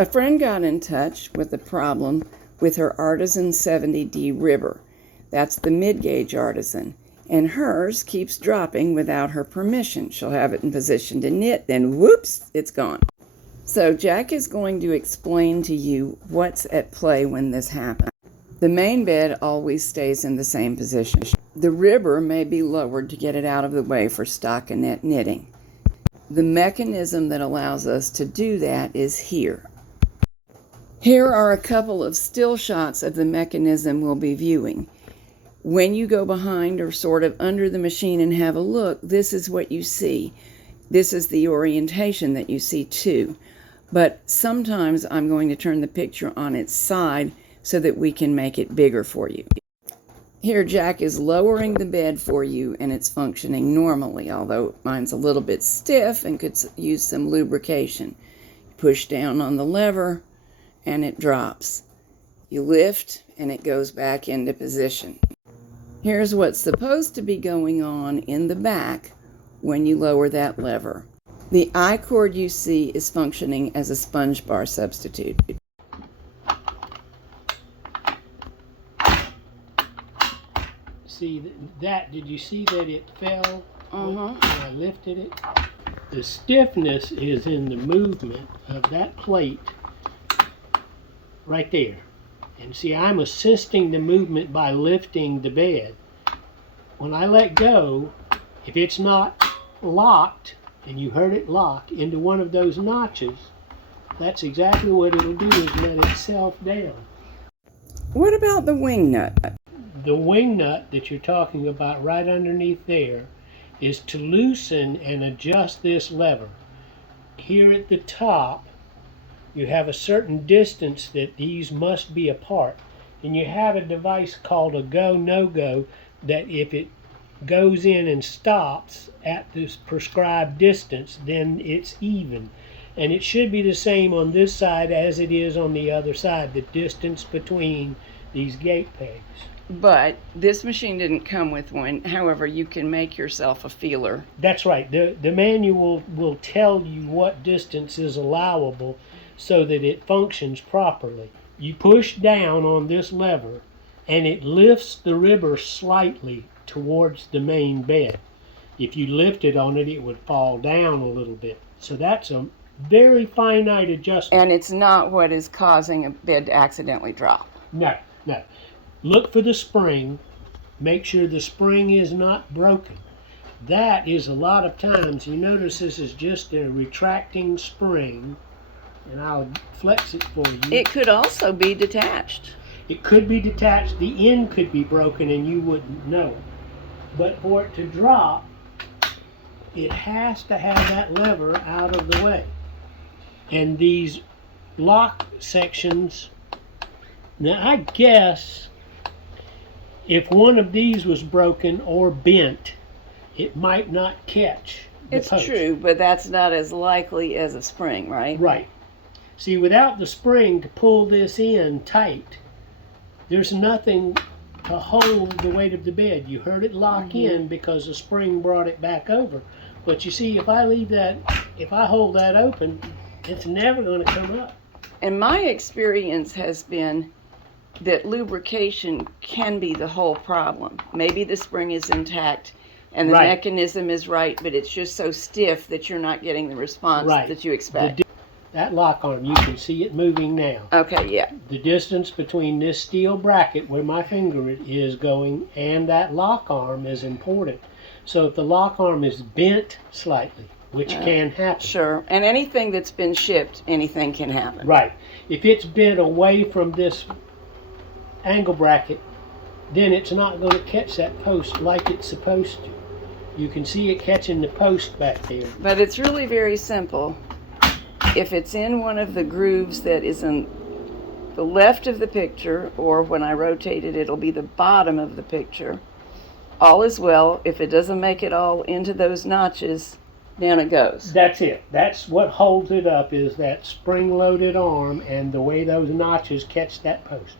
A friend got in touch with a problem with her Artisan 70D ribber. That's the mid-gauge Artisan. And hers keeps dropping without her permission. She'll have it in position to knit, then whoops, it's gone. So Jack is going to explain to you what's at play when this happens. The main bed always stays in the same position. The ribber may be lowered to get it out of the way for stockinette knitting. The mechanism that allows us to do that is here. Here are a couple of still shots of the mechanism we'll be viewing. When you go behind or sort of under the machine and have a look, this is what you see. This is the orientation that you see too. But sometimes I'm going to turn the picture on its side so that we can make it bigger for you. Here Jack is lowering the bed for you and it's functioning normally, although mine's a little bit stiff and could use some lubrication. Push down on the lever and it drops. You lift and it goes back into position. Here's what's supposed to be going on in the back when you lower that lever. The I-cord you see is functioning as a sponge bar substitute. See that, did you see that it fell when I lifted it? The stiffness is in the movement of that plate right there. And see, I'm assisting the movement by lifting the bed. When I let go, if it's not locked, and you heard it lock into one of those notches, that's exactly what it'll do, is let itself down. What about the wing nut? The wing nut that you're talking about right underneath there is to loosen and adjust this lever. Here at the top, you have a certain distance that these must be apart, and you have a device called a go no go that if it goes in and stops at this prescribed distance, then it's even. And it should be the same on this side as it is on the other side, the distance between these gate pegs. But this machine didn't come with one. However, you can make yourself a feeler. That's right. The manual will tell you what distance is allowable so that it functions properly. You push down on this lever and it lifts the ribber slightly towards the main bed. If you lifted on it, it would fall down a little bit. So that's a very finite adjustment. And it's not what is causing a bed to accidentally drop. No, no. Look for the spring. Make sure the spring is not broken. That is a lot of times, you notice this is just a retracting spring, and I'll flex it for you. It could also be detached. It could be detached. The end could be broken and you wouldn't know. But for it to drop, it has to have that lever out of the way. And these lock sections, now I guess if one of these was broken or bent, it might not catch the It's post. true, but that's not as likely as a spring, right? Right. See, without the spring to pull this in tight, there's nothing to hold the weight of the bed. You heard it lock in because the spring brought it back over. But you see, if I hold that open, it's never going to come up. And my experience has been that lubrication can be the whole problem. Maybe the spring is intact and the mechanism is right, but it's just so stiff that you're not getting the response that you expect. That lock arm, you can see it moving now. Okay, yeah. The distance between this steel bracket where my finger is going and that lock arm is important. So if the lock arm is bent slightly, which can happen. Sure, and anything that's been shipped, anything can happen. Right. If it's bent away from this angle bracket, then it's not going to catch that post like it's supposed to. You can see it catching the post back there. But it's really very simple. If it's in one of the grooves that is in the left of the picture, or when I rotate it, it'll be the bottom of the picture, all is well. If it doesn't make it all into those notches, down it goes. That's it. That's what holds it up, is that spring-loaded arm and the way those notches catch that post.